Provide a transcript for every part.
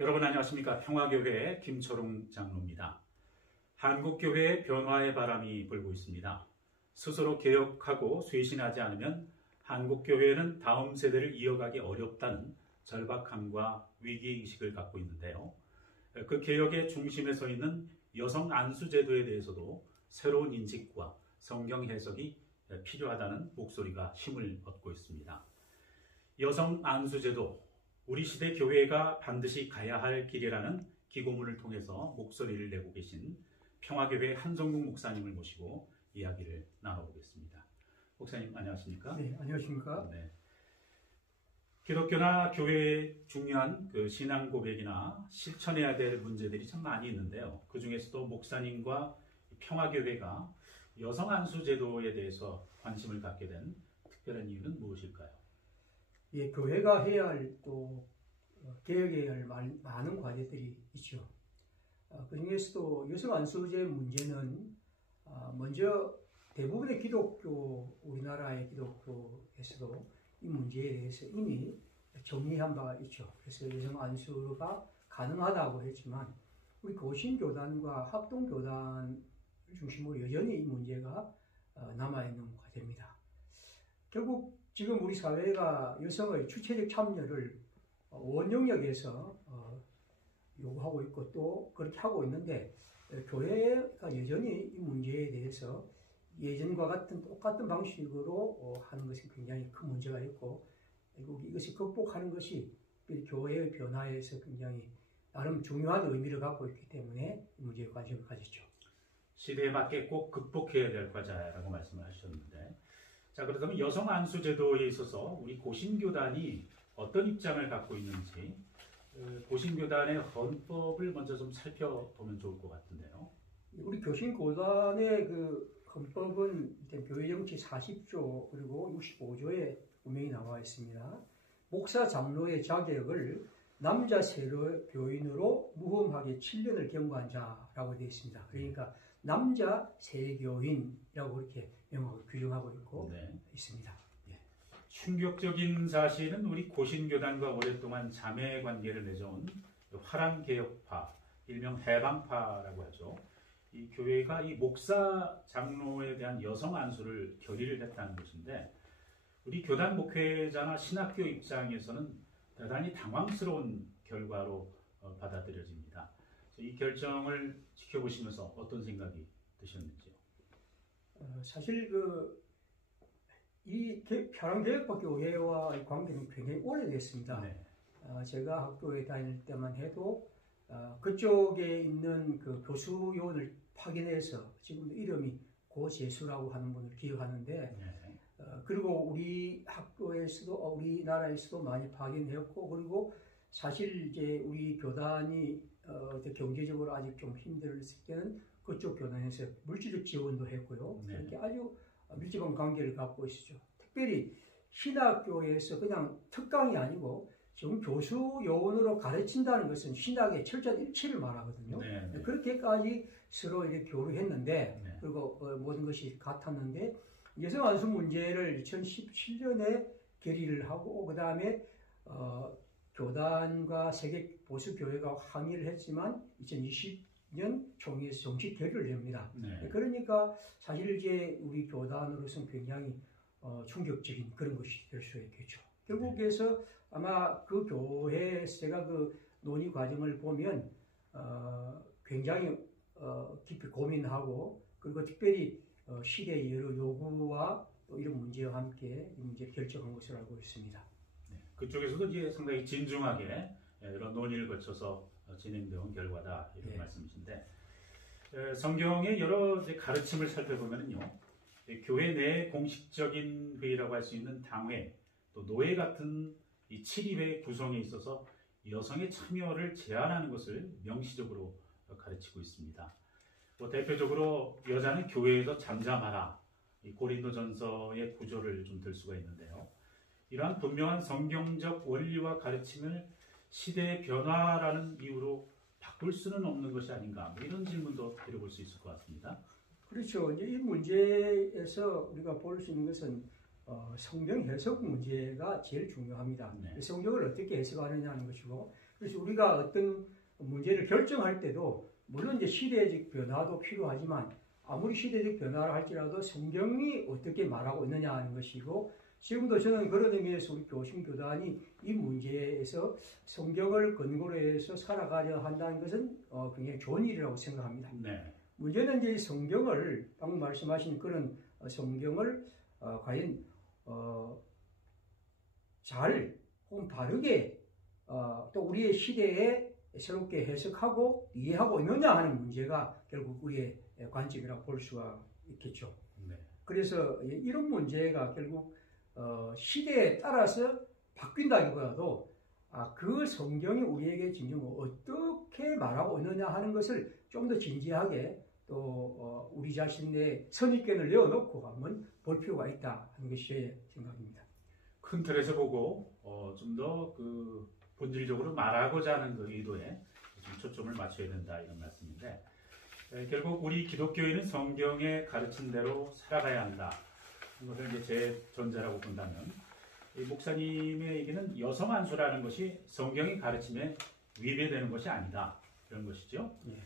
여러분 안녕하십니까? 평화교회 김철웅 장로입니다. 한국교회의 변화의 바람이 불고 있습니다. 스스로 개혁하고 쇄신하지 않으면 한국교회는 다음 세대를 이어가기 어렵다는 절박함과 위기의식을 갖고 있는데요. 그 개혁의 중심에 서 있는 여성 안수제도에 대해서도 새로운 인식과 성경 해석이 필요하다는 목소리가 힘을 얻고 있습니다. 여성 안수제도, 우리 시대 교회가 반드시 가야 할 길이라는 기고문을 통해서 목소리를 내고 계신 평화교회 한정국 목사님을 모시고 이야기를 나눠보겠습니다. 목사님 안녕하십니까? 네, 안녕하십니까? 네. 기독교나 교회의 중요한 신앙 고백이나 실천해야 될 문제들이 참 많이 있는데요. 그 중에서도 목사님과 평화교회가 여성 안수 제도에 대해서 관심을 갖게 된 특별한 이유는 무엇일까요? 예, 교회가 해야 할 또 개혁해야 할 많은 과제들이 있죠. 그 중에서도 여성 안수제 문제는 먼저 대부분의 우리나라의 기독교에서도 이 문제에 대해서 이미 정리한 바가 있죠. 그래서 여성 안수가 가능하다고 했지만 우리 고신교단과 합동교단을 중심으로 여전히 이 문제가 남아있는 과제입니다. 결국 지금 우리 사회가 여성의 주체적 참여를 원 영역에서 요구하고 있고 또 그렇게 하고 있는데 교회가 여전히 이 문제에 대해서 예전과 같은 똑같은 방식으로 하는 것이 굉장히 큰 문제가 있고 이것을 극복하는 것이 교회의 변화에서 굉장히 나름 중요한 의미를 갖고 있기 때문에 이 문제에 관심을 가졌죠. 시대에 맞게 꼭 극복해야 될 과제라고 말씀을 하셨는데, 자, 그렇다면 여성 안수 제도에 있어서 우리 고신교단이 어떤 입장을 갖고 있는지 고신교단의 헌법을 먼저 좀 살펴보면 좋을 것 같은데요. 우리 고신교단의 그 헌법은 교회정치 40조 그리고 65조에 분명히 나와 있습니다. 목사 장로의 자격을 남자 세로 교인으로 무험하게 7년을 경과한 자라고 되어 있습니다. 그러니까 남자 세교인이라고 그렇게 명확히 규정하고 있고 있습니다. 예. 충격적인 사실은 우리 고신교단과 오랫동안 자매 관계를 맺어온 화랑개혁파, 일명 해방파라고 하죠. 이 교회가 이 목사 장로에 대한 여성 안수를 결의를 했다는 것인데, 우리 교단 목회자나 신학교 입장에서는 대단히 당황스러운 결과로 받아들여집니다. 이 결정을 지켜보시면서 어떤 생각이 드셨는지요? 사실 이 화랑개혁파 교회와의 관계는 굉장히 오래됐습니다. 네. 제가 학교에 다닐 때만 해도 그쪽에 있는 그 교수 요원을 파견해서 지금도 이름이 고재수라고 하는 분을 기억하는데 그리고 우리 학교에서도 우리나라에서도 많이 파견되었고 그리고 사실 이제 우리 교단이 경제적으로 아직 좀 힘들었을 때는 그쪽 교단에서 물질적 지원도 했고요. 이렇게 아주 밀접한 관계를 갖고 있었죠. 특별히 신학교에서 그냥 특강이 아니고 지금 교수 요원으로 가르친다는 것은 신학의 철저한 일치를 말하거든요. 그렇게까지 서로 이렇게 교류했는데 그리고 모든 것이 같았는데 여성 안수 문제를 2017년에 결의를 하고 그 다음에 교단과 세계 보수 교회가 항의를 했지만 2020년 총회에서 정식 결의를 합니다. 그러니까 사실 이제 우리 교단으로서는 굉장히 충격적인 그런 것이 될 수 있겠죠. 결국에서 아마 그 교회에서 제가 그 논의 과정을 보면 굉장히 깊이 고민하고 그리고 특별히 시대의 여러 요구와 또 이런 문제와 함께 이 문제를 결정한 것으로 알고 있습니다. 그쪽에서도 이제 상당히 진중하게 이런 논의를 거쳐서 진행되어 결과다 이런 말씀이신데, 성경의 여러 가르침을 살펴보면요, 교회 내 공식적인 회의라고 할 수 있는 당회, 또 노회 같은 이 7위회 구성에 있어서 여성의 참여를 제한하는 것을 명시적으로 가르치고 있습니다. 대표적으로 여자는 교회에서 잠잠하라, 이 고린도전서의 구조를 좀 들 수가 있는데요. 이러한 분명한 성경적 원리와 가르침을 시대의 변화라는 이유로 바꿀 수는 없는 것이 아닌가, 이런 질문도 드려볼 수 있을 것 같습니다. 그렇죠. 이제 이 문제에서 우리가 볼 수 있는 것은 성경 해석 문제가 제일 중요합니다. 성경을 어떻게 해석하느냐는 것이고 그래서 우리가 어떤 문제를 결정할 때도 물론 이제 시대적 변화도 필요하지만 아무리 시대적 변화를 할지라도 성경이 어떻게 말하고 있느냐 하는 것이고 지금도 저는 그런 의미에서 우리 교심 교단이 이 문제에서 성경을 근거로 해서 살아가려 한다는 것은 굉장히 좋은 일이라고 생각합니다. 네. 문제는 이제 성경을 방금 말씀하신 그런 성경을 과연 잘 혹은 바르게 또 우리의 시대에 새롭게 해석하고 이해하고 있느냐 하는 문제가 결국 우리의 관점이라고 볼 수가 있겠죠. 네. 그래서 이런 문제가 결국 시대에 따라서 바뀐다기보다도 그 성경이 우리에게 진정 어떻게 말하고 있느냐 하는 것을 좀 더 진지하게 또 우리 자신의 선입견을 내어놓고 한번 볼 필요가 있다 하는 것이 제 생각입니다. 큰 틀에서 보고 좀 더 그 본질적으로 말하고자 하는 그 의도에 좀 초점을 맞춰야 된다 이런 말씀인데 결국 우리 기독교인은 성경에 가르친 대로 살아가야 한다. 이것을 이제 제 전제라고 본다면 이 목사님의 얘기는 여성 안수라는 것이 성경이 가르침에 위배되는 것이 아니다 이런 것이죠. 예.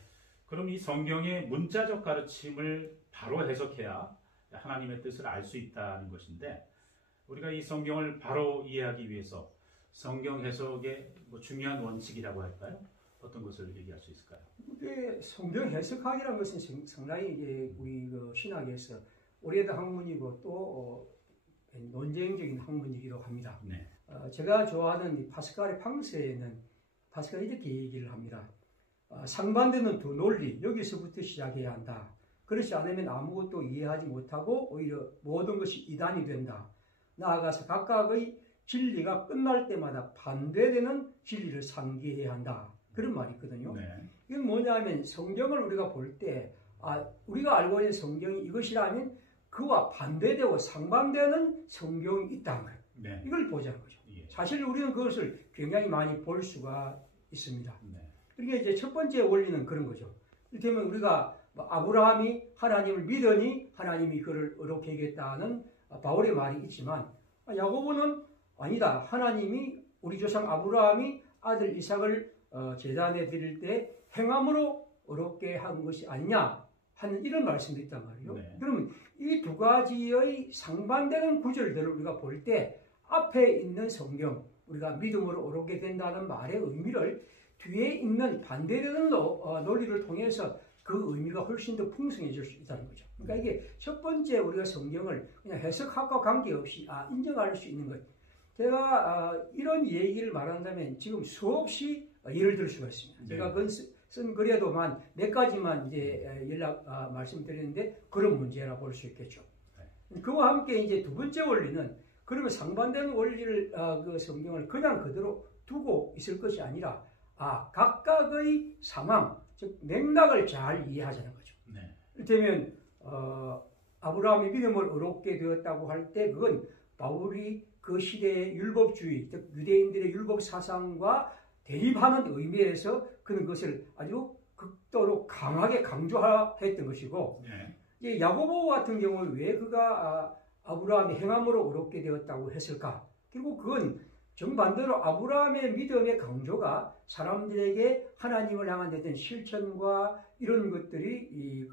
그럼 이 성경의 문자적 가르침을 바로 해석해야 하나님의 뜻을 알 수 있다는 것인데 우리가 이 성경을 바로 이해하기 위해서 성경 해석의 중요한 원칙이라고 할까요? 어떤 것을 얘기할 수 있을까요? 이게 성경 해석학이라는 것은 상당히 이제 우리 그 신학에서 오래된 학문이고 또 논쟁적인 학문이기도 합니다. 네. 제가 좋아하는 이 파스칼의 방세에는 파스칼이 이렇게 얘기를 합니다. 상반되는 두 논리 여기서부터 시작해야 한다. 그렇지 않으면 아무것도 이해하지 못하고 오히려 모든 것이 이단이 된다. 나아가서 각각의 진리가 끝날 때마다 반대되는 진리를 상기해야 한다. 그런 말이 있거든요. 네. 이건 뭐냐면 성경을 우리가 볼 때 우리가 알고 있는 성경이 이것이라면 그와 반대되고 상반되는 성경이 있다는 거예요. 네. 이걸 보자는 거죠. 예. 사실 우리는 그것을 굉장히 많이 볼 수가 있습니다. 네. 그러니까 이제 첫 번째 원리는 그런 거죠. 이를테면 우리가 아브라함이 하나님을 믿으니 하나님이 그를 의롭게 하겠다는 바울의 말이 있지만 야고보는 아니다. 하나님이 우리 조상 아브라함이 아들 이삭을 제단에 드릴 때 행함으로 의롭게 한 것이 아니냐 하는 이런 말씀도 있단 말이에요. 네. 그러면 이 두 가지의 상반되는 구절들을 우리가 볼 때 앞에 있는 성경 우리가 믿음으로 의롭게 된다는 말의 의미를 뒤에 있는 반대되는 논리를 통해서 그 의미가 훨씬 더 풍성해질 수 있다는 거죠. 그러니까 이게 첫 번째 우리가 성경을 그냥 해석학과 관계없이 인정할 수 있는 것. 제가 이런 얘기를 말한다면 지금 수없이 예를 들 수가 있습니다. 네. 제가 쓴 글에도만 몇 가지만 이제 말씀드리는데 그런 문제라 볼 수 있겠죠. 네. 그와 함께 이제 두 번째 원리는 그러면 상반되는 원리를 그 성경을 그냥 그대로 두고 있을 것이 아니라 각각의 상황, 즉 맥락을 잘 이해하자는 거죠. 네. 이를테면 아브라함이 믿음을 의롭게 되었다고 할 때 그건 바울이 그 시대의 율법주의, 즉 유대인들의 율법 사상과 대립하는 의미에서 그는 그것을 아주 극도로 강하게 강조했던 것이고 네. 야고보 같은 경우는 왜 그가 아브라함이 행함으로 의롭게 되었다고 했을까? 결국 그건 정반대로 아브라함의 믿음의 강조가 사람들에게 하나님을 향한 어떤 실천과 이런 것들이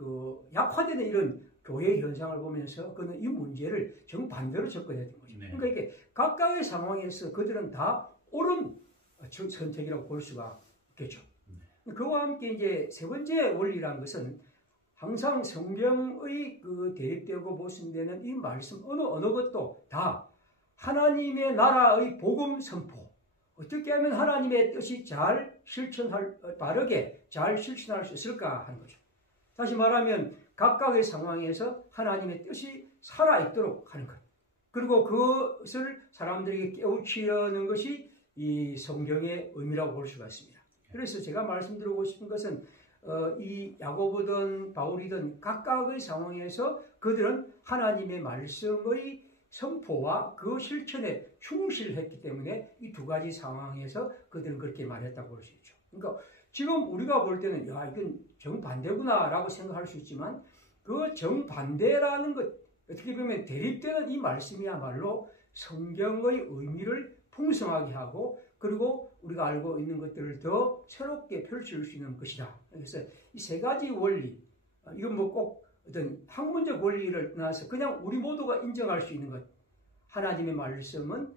약화되는 이런 교회 현상을 보면서 그는 이 문제를 정반대로 접근했던 거죠. 네. 그러니까 이게 각각의 상황에서 그들은 다 옳은 선택이라고 볼 수가 있겠죠. 네. 그와 함께 이제 세 번째 원리라는 것은 항상 성경의 그 대립되고 모순되는 이 말씀 어느 것도 다 하나님의 나라의 복음 선포. 어떻게 하면 하나님의 뜻이 바르게 잘 실천할 수 있을까 하는 거죠. 다시 말하면 각각의 상황에서 하나님의 뜻이 살아있도록 하는 것. 그리고 그것을 사람들에게 깨우치려는 것이 이 성경의 의미라고 볼 수가 있습니다. 그래서 제가 말씀드리고 싶은 것은 이 야고보든 바울이든 각각의 상황에서 그들은 하나님의 말씀의 선포와 그 실천에 충실했기 때문에 이 두 가지 상황에서 그들은 그렇게 말했다고 볼 수 있죠. 그러니까 지금 우리가 볼 때는 이건 정반대구나라고 생각할 수 있지만 그 정반대라는 것, 어떻게 보면 대립되는 이 말씀이야말로 성경의 의미를 풍성하게 하고 그리고 우리가 알고 있는 것들을 더 새롭게 펼칠 수 있는 것이다. 그래서 이 세 가지 원리, 이건 뭐 꼭 어떤 학문적 원리를 떠나서 그냥 우리 모두가 인정할 수 있는 것. 하나님의 말씀은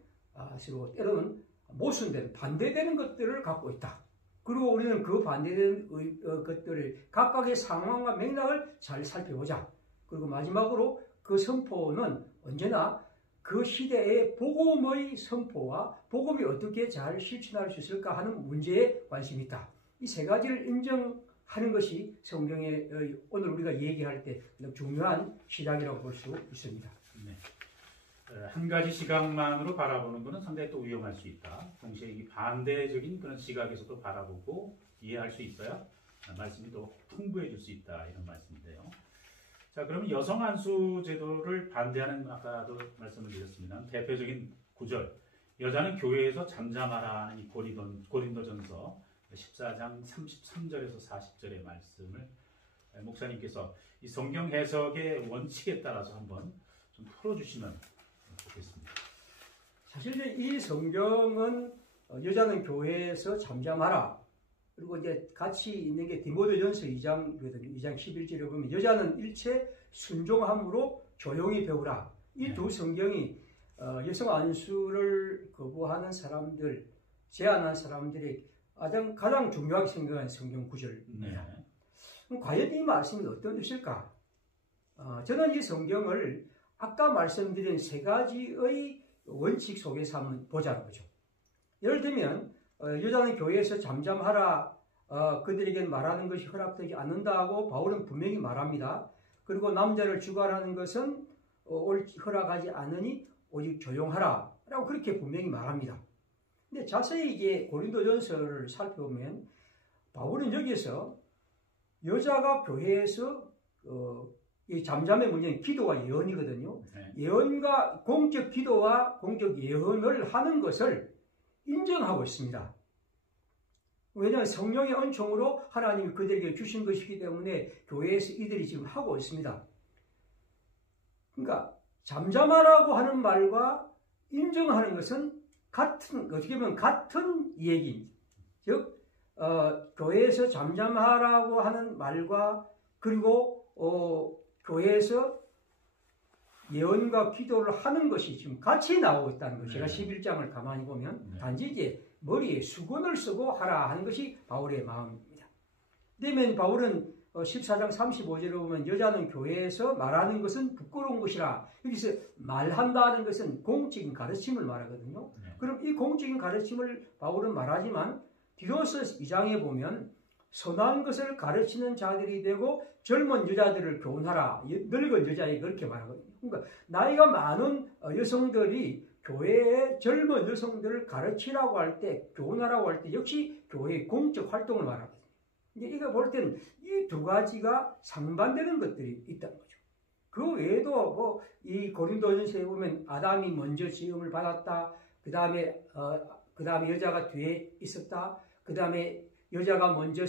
서로 때로는 모순되는, 반대되는 것들을 갖고 있다. 그리고 우리는 그 반대되는 것들을 각각의 상황과 맥락을 잘 살펴보자. 그리고 마지막으로 그 선포는 언제나 그 시대의 복음의 선포와 복음이 어떻게 잘 실천할 수 있을까 하는 문제에 관심이 있다. 이 세 가지를 인정하는 것이 성경의 오늘 우리가 얘기할 때 중요한 시작이라고 볼 수 있습니다. 네. 한 가지 시각만으로 바라보는 것은 상당히 또 위험할 수 있다. 동시에 이 반대적인 그런 시각에서도 바라보고 이해할 수 있어야 말씀이 더 풍부해질 수 있다. 이런 말씀인데요. 자, 그러면 여성 안수 제도를 반대하는, 아까도 말씀을 드렸습니다. 대표적인 구절, 여자는 교회에서 잠잠하라 하는 이 고린도전서 14장 33절에서 40절의 말씀을 목사님께서 이 성경 해석의 원칙에 따라서 한번 좀 풀어주시면 좋겠습니다. 사실 이 성경은 여자는 교회에서 잠잠하라. 그리고 이제 같이 있는 게 디모데전서 2장이거든요. 2장 11절에 보면 여자는 일체 순종함으로 조용히 배우라. 이 두 성경이 여성 안수를 거부하는 사람들, 제한한 사람들이 가장 중요하게 생각하는 성경 구절입니다. 그럼 과연 이 말씀이 어떤 뜻일까? 저는 이 성경을 아까 말씀드린 세 가지의 원칙 속에서 한번 보자는 거죠. 예를 들면 여자는 교회에서 잠잠하라, 그들에게 말하는 것이 허락되지 않는다고 바울은 분명히 말합니다. 그리고 남자를 주관하는 것은 허락하지 않으니 오직 조용하라 라고 그렇게 분명히 말합니다. 근데 자세히 이게 고린도전서를 살펴보면 바울은 여기서 여자가 교회에서 이 잠잠의 문제는 기도와 예언이거든요. 예언과 공적 기도와 공적 예언을 하는 것을 인정하고 있습니다. 왜냐하면 성령의 은총으로 하나님이 그들에게 주신 것이기 때문에 교회에서 이들이 지금 하고 있습니다. 그러니까 잠잠하라고 하는 말과 인정하는 것은 어떻게 보면 같은 얘기. 즉 교회에서 잠잠하라고 하는 말과 그리고 교회에서 예언과 기도를 하는 것이 지금 같이 나오고 있다는 거죠. 제가 11장을 가만히 보면 단지 이제 머리에 수건을 쓰고 하라 하는 것이 바울의 마음입니다. 그러면 바울은 14장 35절에 보면 여자는 교회에서 말하는 것은 부끄러운 것이라. 여기서 말한다는 것은 공적인 가르침을 말하거든요. 그럼 이 공적인 가르침을 바울은 말하지만 디도서 2장에 보면 선한 것을 가르치는 자들이 되고 젊은 여자들을 교훈하라. 늙은 여자에게 그렇게 말하거든요. 그러니까 나이가 많은 여성들이 교회의 젊은 여성들을 가르치라고 할 때, 교훈하라고 할 때 역시 교회의 공적 활동을 말하거든요. 이거 볼 때는 이 두 가지가 상반되는 것들이 있다는 거죠. 그 외에도 이 고린도전서에 보면 아담이 먼저 지음을 받았다. 그 다음에 여자가 뒤에 있었다. 그 다음에 여자가 먼저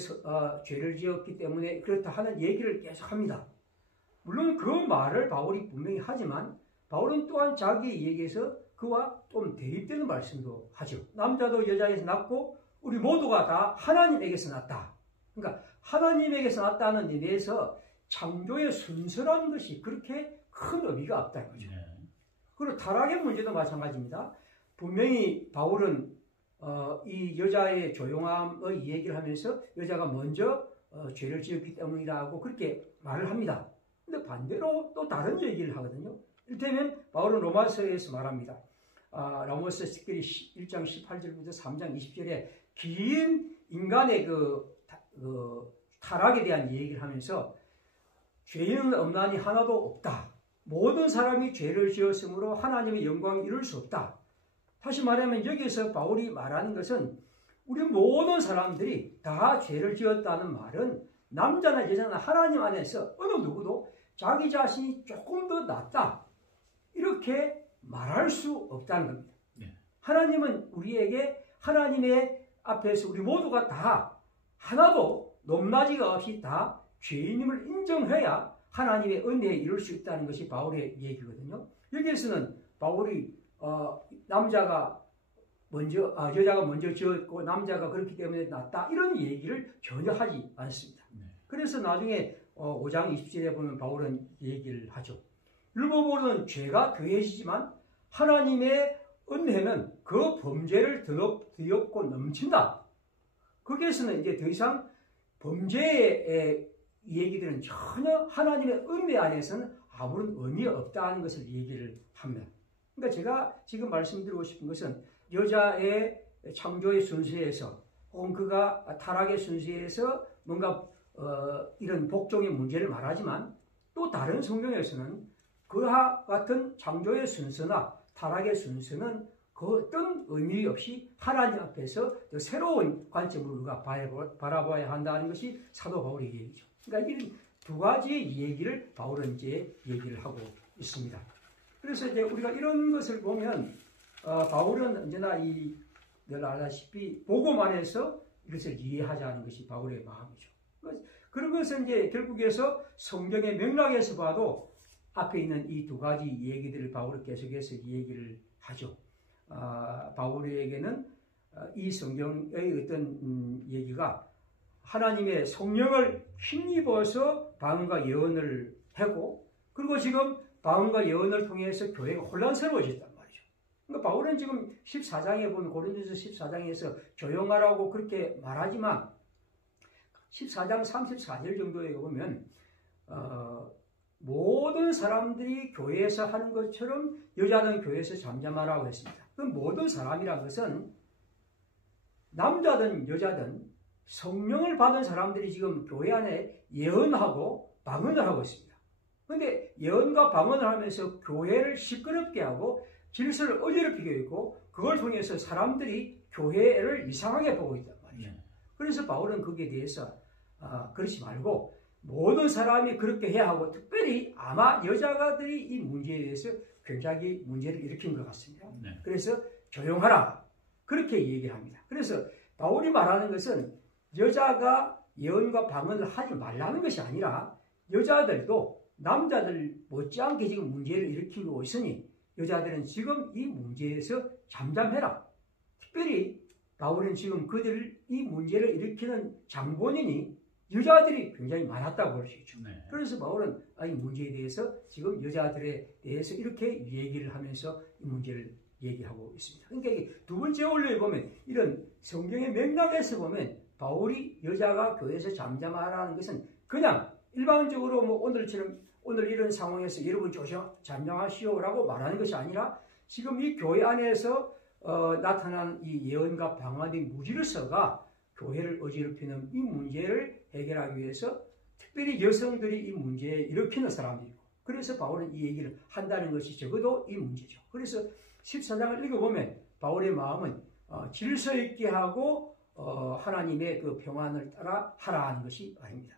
죄를 지었기 때문에 그렇다 하는 얘기를 계속합니다. 물론 그 말을 바울이 분명히 하지만 바울은 또한 자기 얘기에서 그와 좀 대립되는 말씀도 하죠. 남자도 여자에서 낳고 우리 모두가 다 하나님에게서 낳았다. 그러니까 하나님에게서 낳았다는 의미에서 창조의 순수한 것이 그렇게 큰 의미가 없다는 거죠. 그리고 타락의 문제도 마찬가지입니다. 분명히 바울은 이 여자의 조용함의 얘기를 하면서 여자가 먼저 죄를 지었기 때문이라고 그렇게 말을 합니다. 근데 반대로 또 다른 얘기를 하거든요. 이를테면 바울은 로마서에서 말합니다. 로마서 특별히 1장 18절부터 3장 20절에 긴 인간의 타락에 대한 얘기를 하면서 죄인은 없나니 하나도 없다. 모든 사람이 죄를 지었으므로 하나님의 영광을 이룰 수 없다. 다시 말하면 여기서 바울이 말하는 것은 우리 모든 사람들이 다 죄를 지었다는 말은 남자나 여자나 하나님 안에서 어느 누구도 자기 자신이 조금 더 낫다. 이렇게 말할 수 없다는 겁니다. 하나님은 우리에게 하나님의 앞에서 우리 모두가 다 하나도 높낮이가 없이 다 죄인임을 인정해야 하나님의 은혜에 이룰 수 있다는 것이 바울의 얘기거든요. 여기에서는 바울이 남자가 여자가 먼저 지었고 남자가 그렇기 때문에 낫다 이런 얘기를 전혀 하지 않습니다. 그래서 나중에 5장 27절에 보면 바울은 얘기를 하죠. 율법으로는 죄가 더해지지만 하나님의 은혜는 그 범죄를 뒤엎고 넘친다. 거기에서는 이제 더 이상 범죄의 얘기들은 전혀 하나님의 은혜 안에서는 아무런 의미가 없다는 것을 얘기를 합니다. 그러니까 제가 지금 말씀드리고 싶은 것은 여자의 창조의 순서에서 혹은 그가 타락의 순서에서 뭔가 이런 복종의 문제를 말하지만 또 다른 성경에서는 그와 같은 창조의 순서나 타락의 순서는 그 어떤 의미 없이 하나님 앞에서 더 새로운 관점으로 우리가 바라봐야 한다는 것이 사도 바울의 얘기죠. 그러니까 이런 두 가지의 얘기를 바울은 이제 얘기를 하고 있습니다. 그래서 이제 우리가 이런 것을 보면 바울은 언제나 늘 알다시피 복음 안에서 이것을 이해하자는 것이 바울의 마음이죠. 그런 것은 이제 결국에서 성경의 맥락에서 봐도 앞에 있는 이 두 가지 얘기들을 바울이 계속해서 얘기를 하죠. 바울에게는 이 성경의 어떤 얘기가 하나님의 성령을 힘입어서 방언과 예언을 하고 그리고 지금 방언과 예언을 통해서 교회가 혼란스러워졌단 말이죠. 그러니까 바울은 지금 14장에 보면 고린도서 14장에서 조용하라고 그렇게 말하지만 14장 34절 정도에 보면 모든 사람들이 교회에서 하는 것처럼 여자는 교회에서 잠잠하라고 했습니다. 그 모든 사람이란 것은 남자든 여자든 성령을 받은 사람들이 지금 교회 안에 예언하고 방언을 하고 있습니다. 그런데 예언과 방언을 하면서 교회를 시끄럽게 하고 질서를 어지럽히게 있고 그걸 통해서 사람들이 교회를 이상하게 보고 있단 말이죠. 그래서 바울은 거기에 대해서 그렇지 말고 모든 사람이 그렇게 해야 하고 특별히 아마 여자가들이 이 문제에 대해서 굉장히 문제를 일으킨 것 같습니다. 그래서 조용하라 그렇게 얘기를 합니다. 그래서 바울이 말하는 것은 여자가 예언과 방언을 하지 말라는 것이 아니라 여자들도 남자들 못지않게 지금 문제를 일으키고 있으니 여자들은 지금 이 문제에서 잠잠해라. 특별히 바울은 지금 그들을 이 문제를 일으키는 장본인이 여자들이 굉장히 많았다고 볼 수 있죠. 그래서 바울은 이 문제에 대해서 지금 여자들에 대해서 이렇게 얘기를 하면서 이 문제를 얘기하고 있습니다. 그러니까 두 번째 원리에 보면 이런 성경의 맥락에서 보면 바울이 여자가 교회에서 잠잠하라는 것은 그냥 일반적으로 오늘처럼 오늘 이런 상황에서 여러분 잠잠하시오라고 말하는 것이 아니라 지금 이 교회 안에서 나타난 이 예언과 방언의 무질서가 교회를 어지럽히는 이 문제를 해결하기 위해서 특별히 여성들이 이 문제에 일으키는 사람들이고 그래서 바울은 이 얘기를 한다는 것이 적어도 이 문제죠. 그래서 14장을 읽어보면 바울의 마음은 질서 있게 하고 하나님의 그 평안을 따라 하라 하는 것이 아닙니다.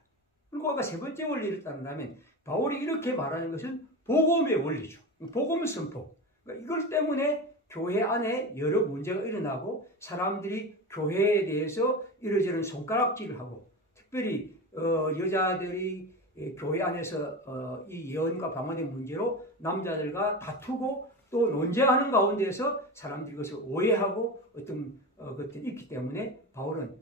그리고 아까 세 번째 원리를 따른다면 바울이 이렇게 말하는 것은 복음의 원리죠. 복음 선포. 그러니까 이것 때문에 교회 안에 여러 문제가 일어나고 사람들이 교회에 대해서 이러저런 손가락질을 하고 특별히 여자들이 교회 안에서 이 예언과 방언의 문제로 남자들과 다투고 또 논쟁하는 가운데서 사람들이 그것을 오해하고 어떤 것들이 있기 때문에 바울은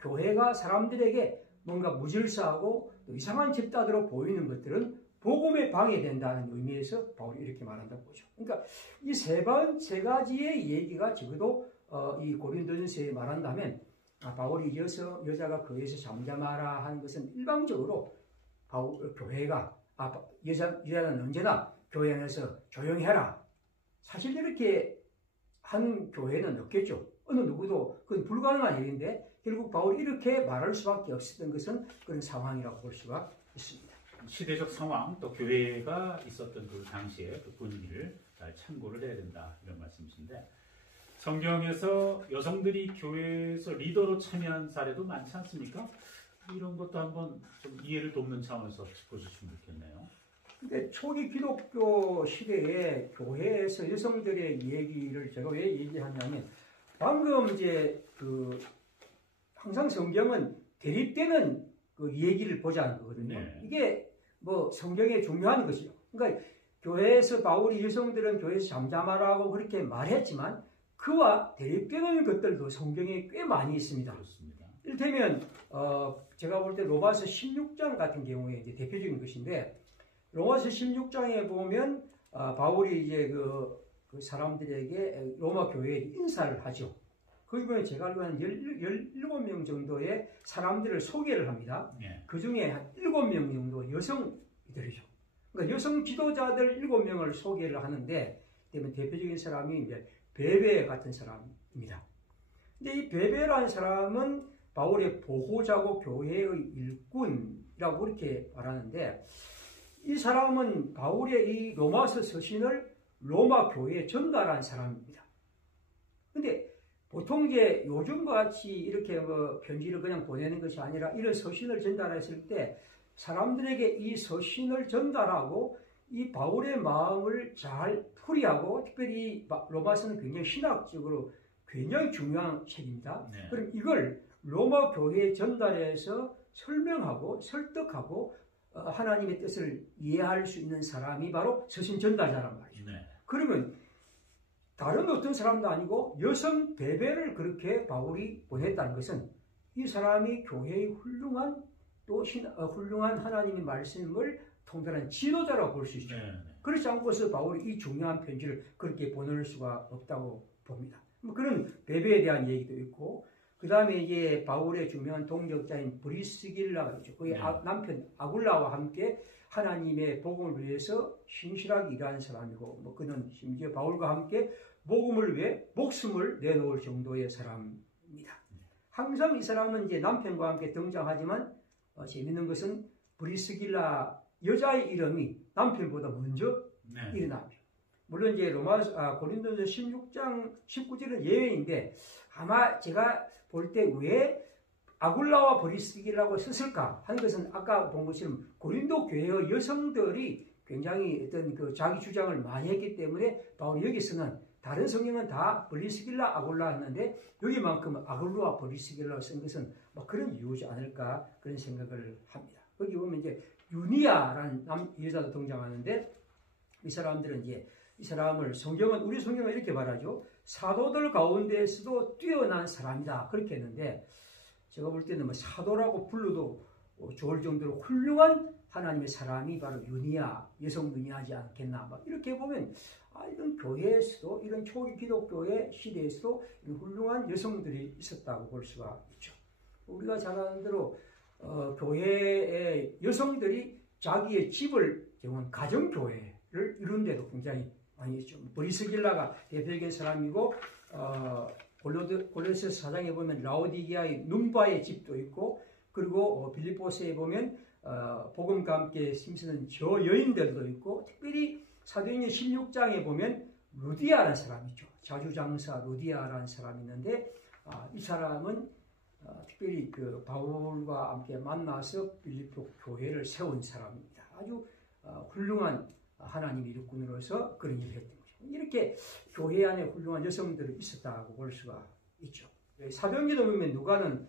교회가 사람들에게 뭔가 무질서하고 또 이상한 집단으로 보이는 것들은 복음에 방해된다는 의미에서 바울이 이렇게 말한다고 보죠. 그러니까 이 세 가지의 얘기가 적어도 이 고린도전서에 말한다면 바울이 여자가 교회에서 잠잠하라 하는 것은 일방적으로 교회가 여자는 언제나 교회 안에서 조용히 해라. 사실 이렇게 하는 교회는 없겠죠. 어느 누구도 그건 불가능한 일인데 결국 바울이 이렇게 말할 수밖에 없었던 것은 그런 상황이라고 볼 수가 있습니다. 시대적 상황 또 교회가 있었던 그 당시의 그 분위기를 잘 참고를 해야 된다 이런 말씀이신데 성경에서 여성들이 교회에서 리더로 참여한 사례도 많지 않습니까? 이런 것도 한번 좀 이해를 돕는 차원에서 짚어주시면 좋겠네요. 근데 초기 기독교 시대에 교회에서 여성들의 얘기를 제가 왜 얘기하냐면 방금 이제 항상 성경은 대립되는 그 얘기를 보자는 거거든요. 이게 성경에 중요한 것이죠. 그러니까 교회에서 바울이 여성들은 교회에서 잠잠하라고 그렇게 말했지만 그와 대립되는 것들도 성경에 꽤 많이 있습니다. 그렇습니다. 이를테면 제가 볼 때 로마서 16장 같은 경우에 이제 대표적인 것인데, 로마서 16장에 보면 바울이 이제 그 사람들에게 로마 교회에 인사를 하죠. 거기 보면 제가 알고 있는 17명 정도의 사람들을 소개를 합니다. 네. 그 중에 한 7명 정도 여성들이죠. 그러니까 여성 지도자들 7명을 소개를 하는데, 대표적인 사람이 이제 베베 같은 사람입니다. 근데 이 베베라는 사람은 바울의 보호자고 교회의 일꾼이라고 이렇게 말하는데, 이 사람은 바울의 이 로마서 서신을 로마 교회에 전달한 사람입니다. 근데 보통 이제 요즘과 같이 이렇게 편지를 그냥 보내는 것이 아니라 이런 서신을 전달했을 때 사람들에게 이 서신을 전달하고 이 바울의 마음을 잘 풀이하고, 특별히 로마서는 굉장히 신학적으로 굉장히 중요한 책입니다. 네. 그럼 이걸 로마 교회에 전달해서 설명하고 설득하고 하나님의 뜻을 이해할 수 있는 사람이 바로 서신 전달자란 말이죠. 네. 그러면 다른 어떤 사람도 아니고 여성 베베를 그렇게 바울이 보냈다는 것은 이 사람이 교회의 훌륭한 훌륭한 하나님의 말씀을 통달한 지도자라고 볼 수 있죠. 네. 그렇지 않고서 바울이 이 중요한 편지를 그렇게 보낼 수가 없다고 봅니다. 그런 베베에 대한 얘기도 있고, 그 다음에 이제 바울의 중요한 동역자인 브리스길라가 있죠. 그의 네. 남편 아굴라와 함께 하나님의 복음을 위해서 신실하게 일하는 사람이고, 그는 심지어 바울과 함께 복음을 위해 목숨을 내놓을 정도의 사람입니다. 항상 이 사람은 이제 남편과 함께 등장하지만 재밌는 것은 브리스길라 여자의 이름이 남편보다 먼저 네. 일어납니다. 물론 이제 고린도서 16장 19절은 예외인데, 아마 제가 볼 때 왜 아굴라와 브리스길라고 썼을까 하는 것은 아까 본 것처럼 고린도 교회의 여성들이 굉장히 어떤 자기 주장을 많이 했기 때문에 바울이 여기서는 다른 성경은 다 브리스길라 아굴라 했는데 여기만큼 아굴라와 브리스길라를 쓴 것은 그런 이유지 않을까, 그런 생각을 합니다. 거기 보면 이제 유니아라는 여자도 등장하는데, 이 사람들은 이제 이 사람을 우리 성경은 이렇게 말하죠. 사도들 가운데에서도 뛰어난 사람이다, 그렇게 했는데, 제가 볼 때는 사도라고 불러도 좋을 정도로 훌륭한 하나님의 사람이 바로 여성 유니아지 않겠나, 이렇게 보면 이런 교회에서도, 이런 초기 기독교의 시대에서도 이런 훌륭한 여성들이 있었다고 볼 수가 있죠. 우리가 잘 아는 대로 교회의 여성들이 자기의 집을 경한 가정교회를 이룬 데도 굉장히 많이 있죠. 브리스길라가 대표적인 사람이고, 골로새서 4장에 보면 라오디게아의 num바의 집도 있고, 그리고 빌립보서에 보면 복음과 함께 힘쓰는 저 여인들도 있고, 특별히 사도행전 16장에 보면 루디아라는 사람이 있죠. 자주장사 루디아라는 사람이 있는데, 이 사람은 특별히 바울과 함께 만나서 빌립보 교회를 세운 사람입니다. 아주 훌륭한 하나님의 일꾼으로서 그런 일을 했던 거죠. 이렇게 교회 안에 훌륭한 여성들이 있었다고 볼 수가 있죠. 사도행전에 보면 누가는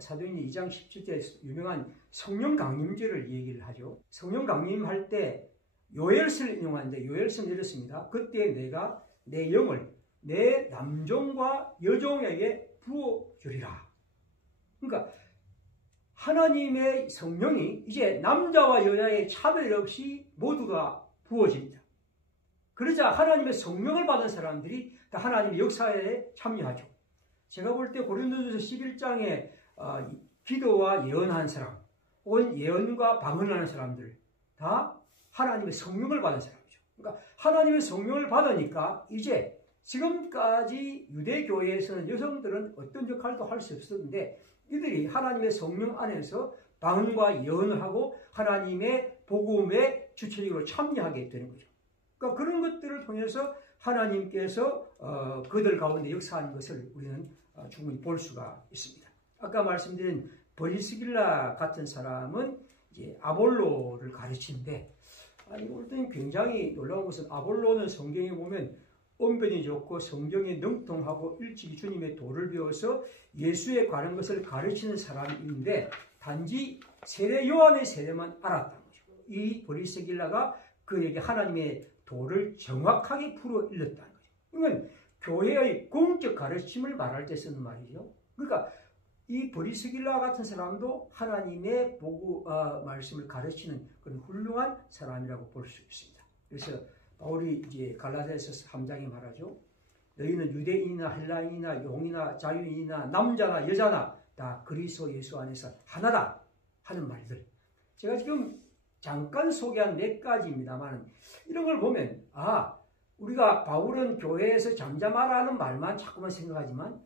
사도행전 2장 17절에 유명한 성령 강림절을 얘기를 하죠. 성령 강림할 때 요엘서를 인용하는데, 요엘서는 이렇습니다. 그때 내가 내 영을 내 남종과 여종에게 부어주리라. 그러니까 하나님의 성령이 이제 남자와 여자의 차별 없이 모두가 부어집니다. 그러자 하나님의 성령을 받은 사람들이 다 하나님의 역사에 참여하죠. 제가 볼 때 고린도전서 11장에 기도와 예언한 사람, 혹은 예언과 방언하는 사람들 다 하나님의 성령을 받은 사람이죠. 그러니까 하나님의 성령을 받으니까 이제 지금까지 유대교회에서는 여성들은 어떤 역할도 할 수 없었는데, 이들이 하나님의 성령 안에서 방언과 예언을 하고 하나님의 복음에 주체적으로 참여하게 되는 거죠. 그러니까 그런 것들을 통해서 하나님께서 그들 가운데 역사하는 것을 우리는 충분히 볼 수가 있습니다. 아까 말씀드린 브리스길라 같은 사람은 이제 아볼로를 가르치는데, 이럴 때는 굉장히 놀라운 것은 아볼로는 성경에 보면 언변이 좋고 성경에 능통하고 일찍이 주님의 도를 배워서 예수에 관한 것을 가르치는 사람이 있는데, 단지 세례 요한의 세례만 알았다는 거죠. 이 브리스길라가 그에게 하나님의 도를 정확하게 풀어 일렀다는 거죠. 이건 교회의 공적 가르침을 말할 때 쓰는 말이죠. 그러니까 이 브리스길라 같은 사람도 하나님의 말씀을 가르치는 그런 훌륭한 사람이라고 볼 수 있습니다. 그래서 바울이 이제 갈라디아서 3장에 말하죠. 너희는 유대인이나 헬라인이나 용이나 자유인이나 남자나 여자나 다 그리스도 예수 안에서 하나다 하는 말들. 제가 지금 잠깐 소개한 몇 가지입니다만 이런 걸 보면 우리가 바울은 교회에서 잠잠하라는 말만 자꾸만 생각하지만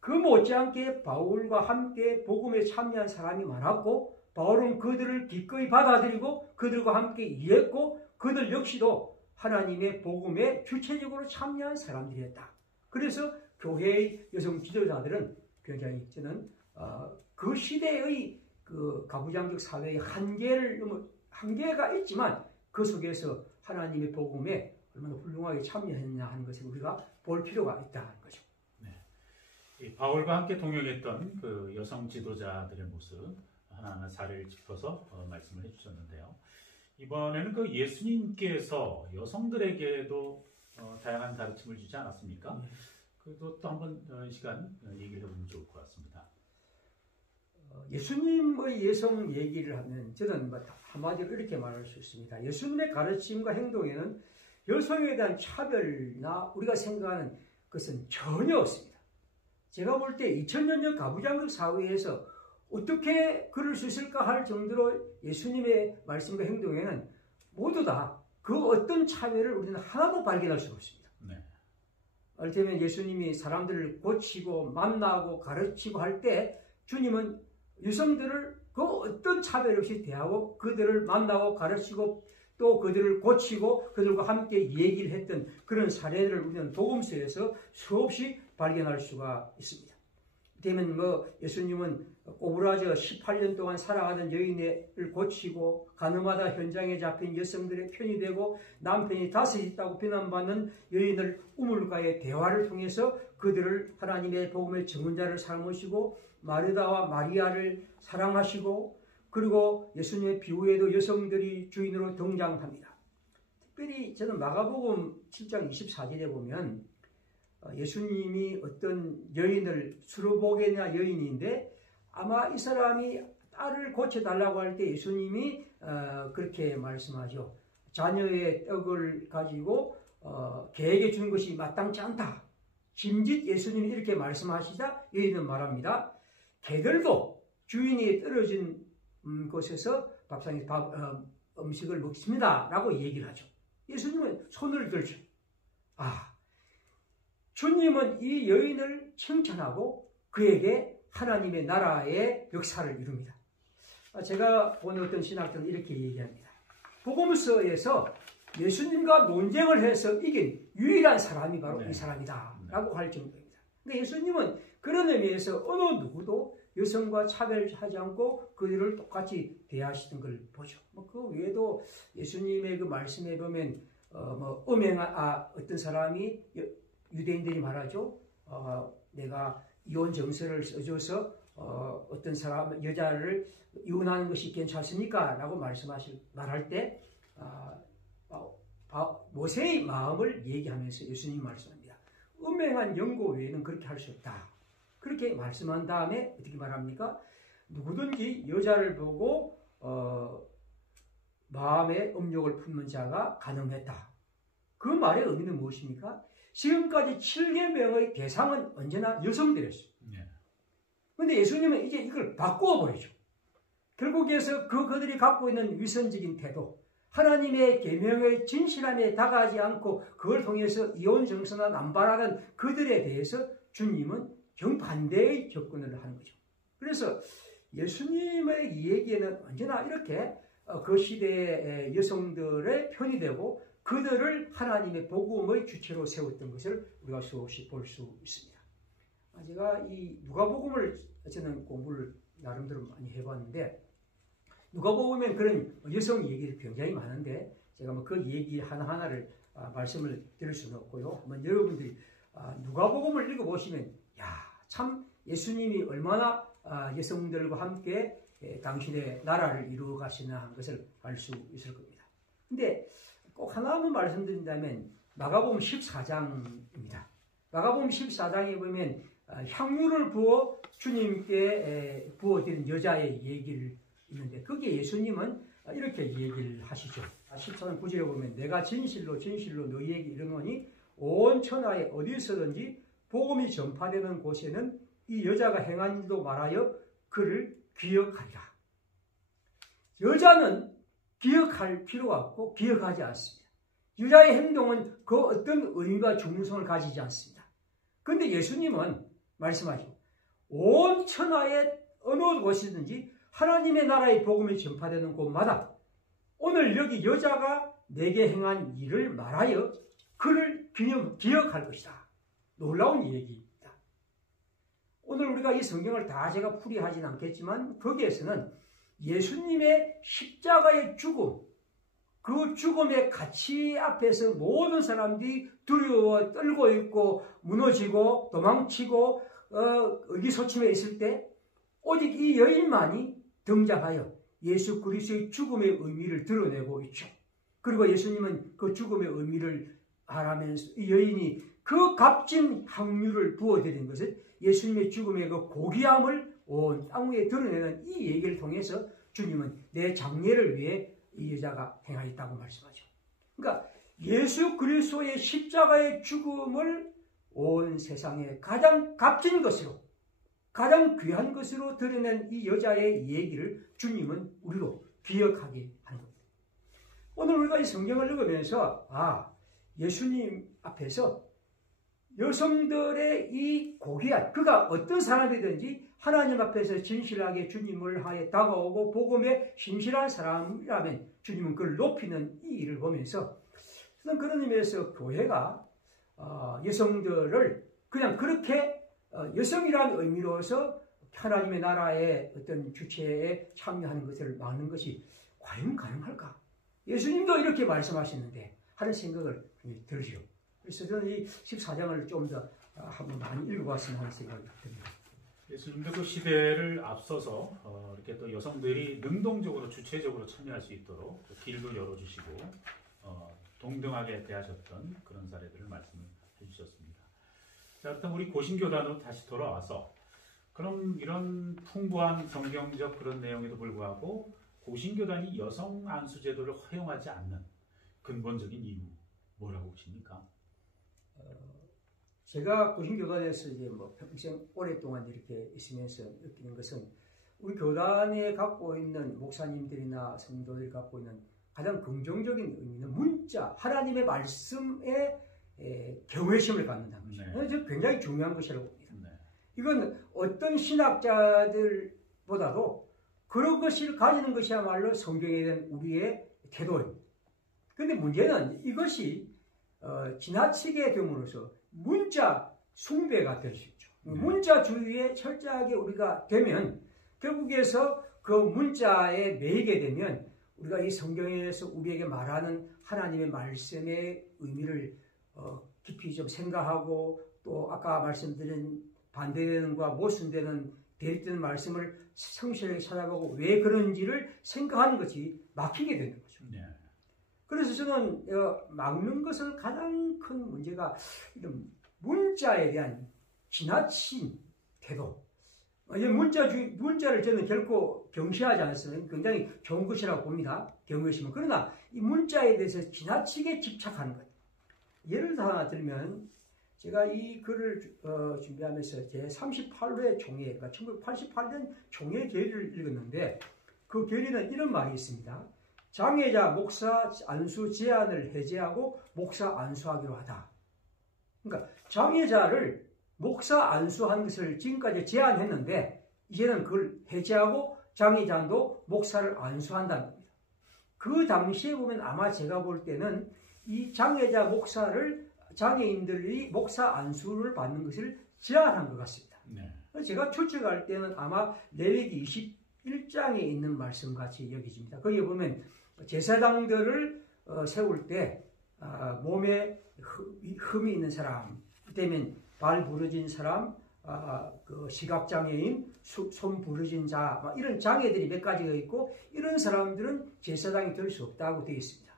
그 못지않게 바울과 함께 복음에 참여한 사람이 많았고 바울은 그들을 기꺼이 받아들이고 그들과 함께 일했고 그들 역시도 하나님의 복음에 주체적으로 참여한 사람들이었다. 그래서 교회의 여성 지도자들은 굉장히 저는 그 시대의 그 가부장적 사회의 한계가 있지만 그 속에서 하나님의 복음에 얼마나 훌륭하게 참여했냐 하는 것을 우리가 볼 필요가 있다는 거죠. 네. 바울과 함께 동역했던 그 여성 지도자들의 모습 하나하나 사례를 짚어서 말씀을 해주셨는데요. 이번에는 그 예수님께서 여성들에게도 다양한 가르침을 주지 않았습니까? 그것도 또 한번 시간 얘기를 해보면 좋을 것 같습니다. 예수님의 여성 얘기를 하면 저는 한마디로 이렇게 말할 수 있습니다. 예수님의 가르침과 행동에는 여성에 대한 차별이나 우리가 생각하는 것은 전혀 없습니다. 제가 볼 때 2000년 가부장적 사회에서 어떻게 그럴 수 있을까 할 정도로 예수님의 말씀과 행동에는 모두 다 그 어떤 차별을 우리는 하나도 발견할 수가 없습니다. 네. 이를테면 예수님이 사람들을 고치고 만나고 가르치고 할 때 주님은 여성들을 그 어떤 차별 없이 대하고 그들을 만나고 가르치고 또 그들을 고치고 그들과 함께 얘기를 했던 그런 사례들을 우리는 복음서에서 수없이 발견할 수가 있습니다. 그러면 예수님은 꼬부라져 18년 동안 살아가던 여인을 고치고 가늠하다 현장에 잡힌 여성들의 편이 되고 남편이 다섯 있다고 비난받는 여인을 우물가의 대화를 통해서 그들을 하나님의 복음의 증언자를 삼으시고 마르다와 마리아를 사랑하시고 그리고 예수님의 비유에도 여성들이 주인으로 등장합니다. 특별히 저는 마가복음 7장 24절에 보면 예수님이 어떤 여인을 수르보게냐 여인인데 아마 이 사람이 딸을 고쳐달라고 할 때 예수님이 그렇게 말씀하죠. 자녀의 떡을 가지고 개에게 주는 것이 마땅치 않다. 짐짓 예수님이 이렇게 말씀하시자 여인은 말합니다. 개들도 주인이 떨어진 곳에서 밥상에서 음식을 먹습니다. 라고 얘기를 하죠. 예수님은 손을 들죠. 주님은 이 여인을 칭찬하고 그에게 하나님의 나라의 역사를 이룹니다. 제가 본 어떤 신학자는 이렇게 얘기합니다. 복음서에서 예수님과 논쟁을 해서 이긴 유일한 사람이 바로 이 사람이다 라고 할 정도입니다. 그러니까 예수님은 그런 의미에서 어느 누구도 여성과 차별하지 않고 그들을 똑같이 대하시는 걸 보죠. 그 외에도 예수님의 그 말씀에 보면 어떤 사람이 유대인들이 말하죠. 내가 이혼 정서를 써줘서 어떤 사람 여자를 이혼하는 것이 괜찮습니까? 라고 말할 때 모세의 마음을 얘기하면서 예수님이 말씀합니다. 음행한 영고 외에는 그렇게 할 수 없다. 그렇게 말씀한 다음에 어떻게 말합니까? 누구든지 여자를 보고 마음의 음욕을 품는 자가 가늠했다. 그 말의 의미는 무엇입니까? 지금까지 7계명의 대상은 언제나 여성들이었어요. 그런데 예수님은 이제 이걸 바꾸어 버리죠. 결국에서 그들이 갖고 있는 위선적인 태도, 하나님의 계명의 진실함에 다가가지 않고 그걸 통해서 이혼 정서나 남발하는 그들에 대해서 주님은 정반대의 접근을 하는 거죠. 그래서 예수님의 이 얘기에는 언제나 이렇게 그 시대의 여성들의 편이 되고 그들을 하나님의 복음의 주체로 세웠던 것을 우리가 수없이 볼 수 있습니다. 제가 이 누가복음을 저는 공부를 나름대로 많이 해봤는데 누가복음엔 그런 여성 얘기를 굉장히 많은데 제가 그 얘기 하나하나를 말씀을 드릴 수는 없고요. 한번 여러분들이 누가복음을 읽어보시면 참 예수님이 얼마나 여성들과 함께 당신의 나라를 이루어 가시나 하는 것을 알 수 있을 겁니다. 근데 꼭 하나만 말씀드린다면 마가복음 14장입니다. 마가복음 14장에 보면 향유를 부어 주님께 부어드린 여자의 얘기를 있는데 거기에 예수님은 이렇게 얘기를 하시죠. 14장 9절에 보면 내가 진실로 진실로 너희에게 이르노니 온 천하에 어디서든지 복음이 전파되는 곳에는 이 여자가 행한 일도 말하여 그를 기억하리라. 여자는 기억할 필요가 없고 기억하지 않습니다. 여자의 행동은 그 어떤 의미와 중요성을 가지지 않습니다. 그런데 예수님은 말씀하시고 온 천하의 어느 곳이든지 하나님의 나라의 복음이 전파되는 곳마다 오늘 여기 여자가 내게 행한 일을 말하여 그를 기억할 것이다. 놀라운 얘기입니다. 오늘 우리가 이 성경을 다 제가 풀이하진 않겠지만 거기에서는 예수님의 십자가의 죽음, 그 죽음의 가치 앞에서 모든 사람들이 두려워 떨고 있고 무너지고 도망치고 의기소침해 있을 때 오직 이 여인만이 등장하여 예수 그리스도의 죽음의 의미를 드러내고 있죠. 그리고 예수님은 그 죽음의 의미를 말하면서 이 여인이 그 값진 향유를 부어드린 것을 예수님의 죽음의 그 고귀함을 온 땅 위에 드러내는 이 얘기를 통해서 주님은 내 장례를 위해 이 여자가 행하였다고 말씀하죠. 그러니까 예수 그리스도의 십자가의 죽음을 온 세상에 가장 값진 것으로 가장 귀한 것으로 드러낸 이 여자의 얘기를 주님은 우리로 기억하게 하는 겁니다. 오늘 우리가 이 성경을 읽으면서 예수님 앞에서 여성들의 이 고귀한 그가 어떤 사람이든지 하나님 앞에서 진실하게 주님을 하여 다가오고 복음에 신실한 사람이라면 주님은 그를 높이는 이 일을 보면서 저는 그런 의미에서 교회가 여성들을 그냥 그렇게 여성이라는 의미로서 하나님의 나라의 어떤 주체에 참여하는 것을 막는 것이 과연 가능할까? 예수님도 이렇게 말씀하시는데 하는 생각을 들죠. 그래서 저는 이 14장을 좀 더 한번 많이 읽어봤으면 하는 생각이 듭니다. 예수님도 그 시대를 앞서서 이렇게 또 여성들이 능동적으로 주체적으로 참여할 수 있도록 길도 열어주시고 동등하게 대하셨던 그런 사례들을 말씀해 주셨습니다. 자, 일단 우리 고신교단으로 다시 돌아와서 그럼 이런 풍부한 성경적 그런 내용에도 불구하고 고신교단이 여성 안수제도를 허용하지 않는 근본적인 이유 뭐라고 보십니까? 제가 고신교단에서 이제 평생 오랫동안 이렇게 있으면서 느끼는 것은 우리 교단에 갖고 있는 목사님들이나 성도들이 갖고 있는 가장 긍정적인 의미는 문자, 하나님의 말씀에 경외심을 갖는다는 것이죠. 네. 저 굉장히 중요한 것이라고 봅니다. 네. 이건 어떤 신학자들보다도 그런 것을 가지는 것이야말로 성경에 대한 우리의 태도입니다. 그런데 문제는 이것이 지나치게 됨으로써 문자 숭배가 될 수 있죠. 문자주의에 철저하게 우리가 되면 결국에서 그 문자에 매이게 되면 우리가 이 성경에서 우리에게 말하는 하나님의 말씀의 의미를 깊이 좀 생각하고 또 아까 말씀드린 반대되는 것과 모순되는 대립되는 말씀을 성실하게 찾아보고 왜 그런지를 생각하는 것이 막히게 되는 거죠. 네. 그래서 저는 막는 것을 가장 큰 문제가 이런 문자에 대한 지나친 태도. 문자를 저는 결코 경시하지 않았으면 굉장히 좋은 것이라고 봅니다. 경외심은. 그러나 이 문자에 대해서 지나치게 집착하는 것. 예를 하나 들면 제가 이 글을 준비하면서 제 38회 종회, 그러니까 1988년 종회 계리를 읽었는데 그 계리는 이런 말이 있습니다. 장애자 목사 안수 제한을 해제하고 목사 안수하기로 하다. 그러니까 장애자를 목사 안수한 것을 지금까지 제한했는데 이제는 그걸 해제하고 장애자도 목사를 안수한다는 겁니다. 그 당시에 보면 아마 제가 볼 때는 이 장애자 목사를 장애인들이 목사 안수를 받는 것을 제한한 것 같습니다. 네. 제가 추측할 때는 아마 레위기 21장에 있는 말씀같이 여겨집니다. 거기에 보면 제사장들을 세울 때 몸에 흠이 있는 사람, 그때면 발 부러진 사람, 그 시각장애인, 손 부러진 자, 이런 장애들이 몇 가지가 있고 이런 사람들은 제사장이 될 수 없다고 되어 있습니다.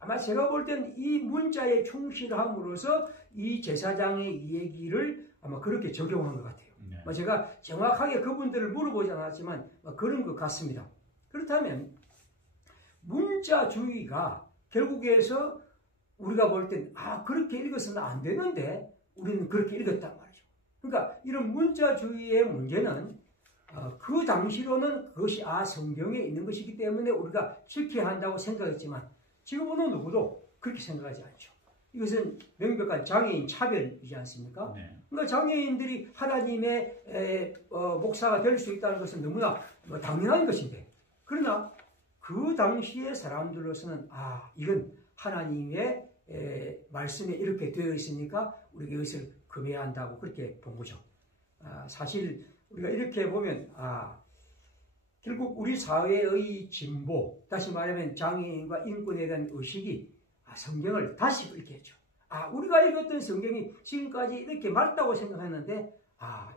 아마 제가 볼 땐 이 문자에 충실함으로써 이 제사장의 이 얘기를 아마 그렇게 적용한 것 같아요. 제가 정확하게 그분들을 물어보지 않았지만 그런 것 같습니다. 그렇다면 문자주의가 결국에서 우리가 볼 땐 그렇게 읽어서는 안 되는데 우리는 그렇게 읽었단 말이죠. 그러니까 이런 문자주의의 문제는 그 당시로는 그것이 성경에 있는 것이기 때문에 우리가 지켜야 한다고 생각했지만 지금은 누구도 그렇게 생각하지 않죠. 이것은 명백한 장애인 차별이지 않습니까? 네. 그러니까 장애인들이 하나님의 목사가 될 수 있다는 것은 너무나 당연한 것인데, 그러나 그 당시의 사람들로서는 이건 하나님의 말씀에 이렇게 되어 있으니까 우리가 이것을 금해야 한다고 그렇게 본 거죠. 사실 우리가 이렇게 보면 결국 우리 사회의 진보, 다시 말하면 장애인과 인권에 대한 의식이 성경을 다시 읽게 했죠. 우리가 읽었던 성경이 지금까지 이렇게 맞다고 생각했는데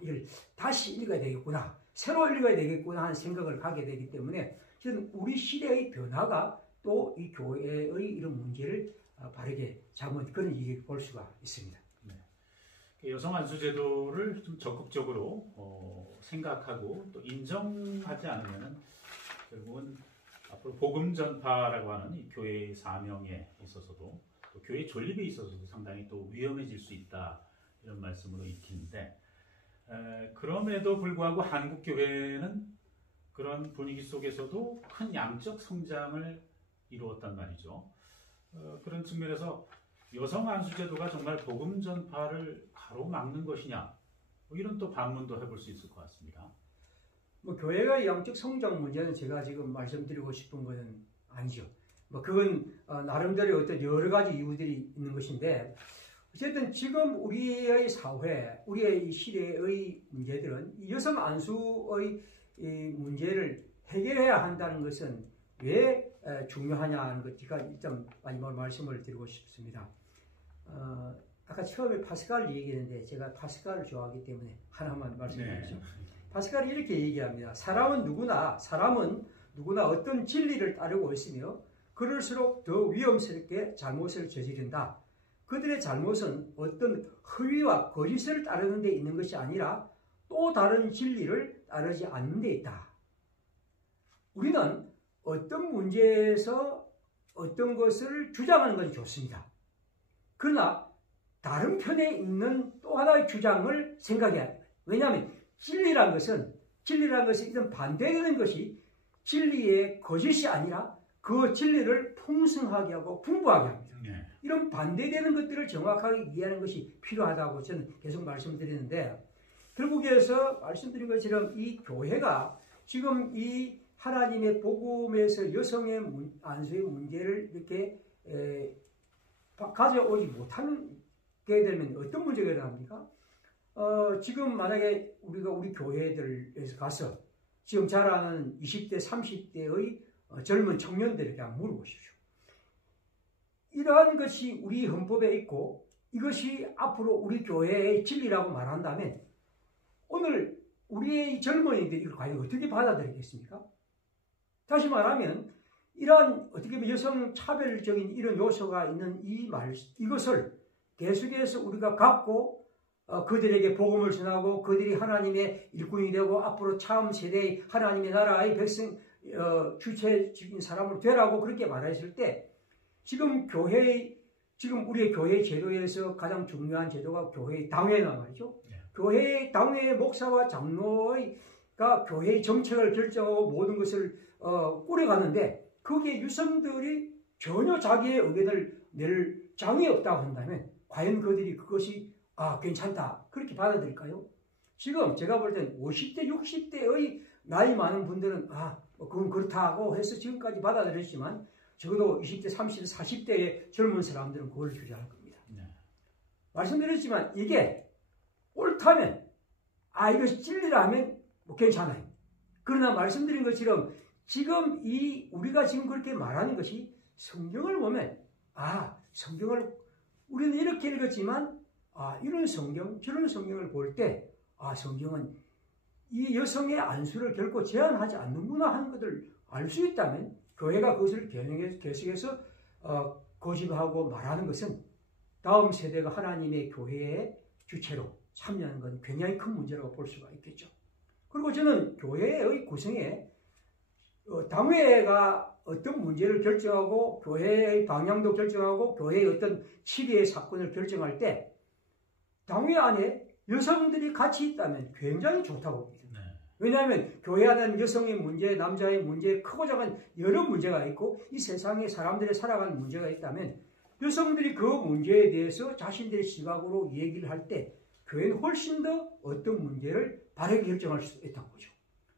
이걸 다시 읽어야 되겠구나, 새로 읽어야 되겠구나 하는 생각을 하게 되기 때문에 저는 우리 시대의 변화가 또 이 교회의 이런 문제를 바르게 잡은 그런 일을 볼 수가 있습니다. 네. 여성 안수제도를 좀 적극적으로 생각하고 또 인정하지 않으면 결국은 앞으로 복음 전파라고 하는 이 교회의 사명에 있어서도 또 교회 존립에 있어서도 상당히 또 위험해질 수 있다, 이런 말씀으로 읽히는데, 그럼에도 불구하고 한국 교회는 그런 분위기 속에서도 큰 양적 성장을 이루었단 말이죠. 그런 측면에서 여성 안수제도가 정말 복음 전파를 가로막는 것이냐, 이런 또 반문도 해볼 수 있을 것 같습니다. 교회의 양적 성장 문제는 제가 지금 말씀드리고 싶은 것은 아니죠. 그건 나름대로 어떤 여러 가지 이유들이 있는 것인데, 어쨌든 지금 우리의 사회, 우리의 이 시대의 문제들은 이 여성 안수의 이 문제를 해결해야 한다는 것은 왜 중요하냐는 것, 제가 일단 마지막으로 말씀을 드리고 싶습니다. 아까 처음에 파스칼을 얘기했는데 제가 파스칼을 좋아하기 때문에 하나만 말씀드리죠. 파스칼이 이렇게 얘기합니다. 사람은 누구나 어떤 진리를 따르고 있으며 그럴수록 더 위험스럽게 잘못을 저지른다. 그들의 잘못은 어떤 허위와 거짓을 따르는 데 있는 것이 아니라 또 다른 진리를 따르지 않는 데 있다. 우리는 어떤 문제에서 어떤 것을 주장하는 건 좋습니다. 그러나 다른 편에 있는 또 하나의 주장을 생각해야 합니다. 왜냐하면 진리란 것은 이런 반대되는 것이 진리의 거짓이 아니라 그 진리를 풍성하게 하고 풍부하게 합니다. 이런 반대되는 것들을 정확하게 이해하는 것이 필요하다고 저는 계속 말씀드리는데, 결국에서 말씀드린 것처럼 이 교회가 지금 이 하나님의 복음에서 여성의 안수의 문제를 이렇게 가져오지 못하게 되면 어떤 문제가 일어납니까? 지금 만약에 우리가 우리 교회들에서 가서 지금 자라는 20대, 30대의 젊은 청년들에게 한번 물어보십시오. 이러한 것이 우리 헌법에 있고 이것이 앞으로 우리 교회의 진리라고 말한다면 오늘 우리의 젊은이들이 이걸 과연 어떻게 받아들이겠습니까? 다시 말하면 이러한 어떻게 보면 여성 차별적인 이런 요소가 있는 이것을 계속해서 우리가 갖고 그들에게 복음을 전하고 그들이 하나님의 일꾼이 되고 앞으로 차음 세대의 하나님의 나라의 백성 주체적인 사람으로 되라고 그렇게 말했을 때 지금 우리의 교회 제도에서 가장 중요한 제도가 교회의 당회란 말이죠. 교회의 당회의 목사와 장로가 교회의 정책을 결정하고 모든 것을 꾸려가는데 거기에 유성들이 전혀 자기의 의견을 낼 장이 없다고 한다면 과연 그들이 그것이 괜찮다 그렇게 받아들일까요? 지금 제가 볼 때는 50대, 60대의 나이 많은 분들은 그건 그렇다고 해서 지금까지 받아들였지만 적어도 20대, 30대, 40대의 젊은 사람들은 그걸 주장할 겁니다. 말씀드렸지만 이게 옳다면 이것이 진리라면 괜찮아요. 그러나 말씀드린 것처럼 지금 우리가 지금 그렇게 말하는 것이 성경을 보면 성경을 우리는 이렇게 읽었지만 이런 성경 저런 성경을 볼 때 성경은 이 여성의 안수를 결코 제한하지 않는구나 하는 것을 알 수 있다면 교회가 그것을 계속해서 고집하고 말하는 것은 다음 세대가 하나님의 교회의 주체로 참여하는 건 굉장히 큰 문제라고 볼 수가 있겠죠. 그리고 저는 교회의 구성에 당회가 어떤 문제를 결정하고 교회의 방향도 결정하고 교회의 어떤 치리의 사건을 결정할 때 당회 안에 여성들이 같이 있다면 굉장히 좋다고 봅니다. 왜냐하면 교회 안에는 여성의 문제, 남자의 문제, 크고 작은 여러 문제가 있고 이 세상에 사람들이 살아가는 문제가 있다면 여성들이 그 문제에 대해서 자신들의 시각으로 얘기를 할 때 교회는 훨씬 더 어떤 문제를 바르게 결정할 수 있다고 보죠.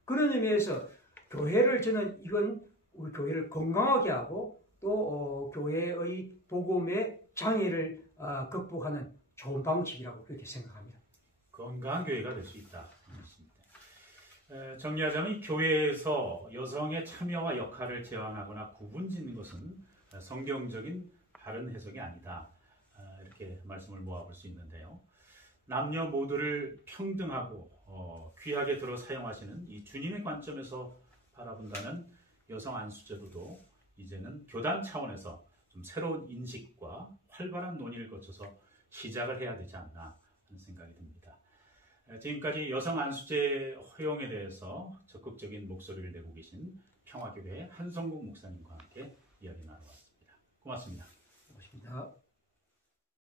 그런 의미에서 교회를 저는 이건 우리 교회를 건강하게 하고 또 교회의 복음의 장애를 극복하는 좋은 방식이라고 그렇게 생각합니다. 건강한 교회가 될 수 있다. 정리하자면 교회에서 여성의 참여와 역할을 제한하거나 구분짓는 것은 성경적인 바른 해석이 아니다. 이렇게 말씀을 모아볼 수 있는데요. 남녀 모두를 평등하고 귀하게 들어 사용하시는 이 주님의 관점에서 바라본다면 여성 안수제도도 이제는 교단 차원에서 좀 새로운 인식과 활발한 논의를 거쳐서 시작을 해야 되지 않나 하는 생각이 듭니다. 지금까지 여성 안수제 허용에 대해서 적극적인 목소리를 내고 계신 평화교회 한성국 목사님과 함께 이야기 나눠봤습니다. 고맙습니다. 고맙습니다.